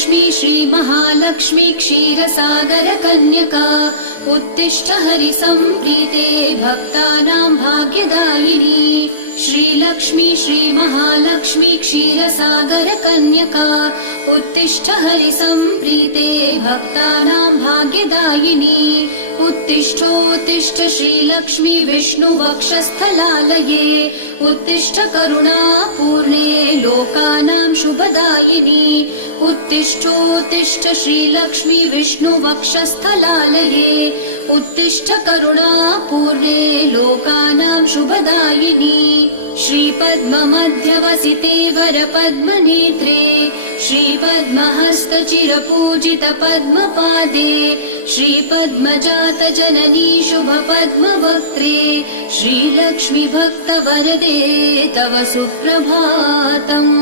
श्रीलक्ष्मी श्रीमहालक्ष्मी क्षीरसागरकन्यका उत्तिष्ठ हरिसम्प्रीते भक्तानां भाग्यदायिनी। श्रीलक्ष्मी श्रीमहालक्ष्मी क्षीरसागरकन्यका उत्तिष्ठ हरिसम्प्रीते भक्तानां भाग्यदायिनी। उत्तिष्ठोत्तिष्ठ श्रीलक्ष्मी विष्णुवक्षस्थलालये उत्तिष्ठ करुणापूर्णे लोकानां शुभदायिनी। उत्तिष्ठोत्तिष्ठ श्रीलक्ष्मी विष्णुवक्षस्थलालये उत्तिष्ठ करुणापूर्णे लोकानां शुभदायिनी। श्रीपद्ममध्यवसिते वरपद्मनेत्रे श्रीपद्महस्तचिरपूजितपद्मपादे श्रीपद्मजातजननी शुभपद्मवक्त्रे श्रीलक्ष्मी भक्तवरदे तव सुप्रभातम्।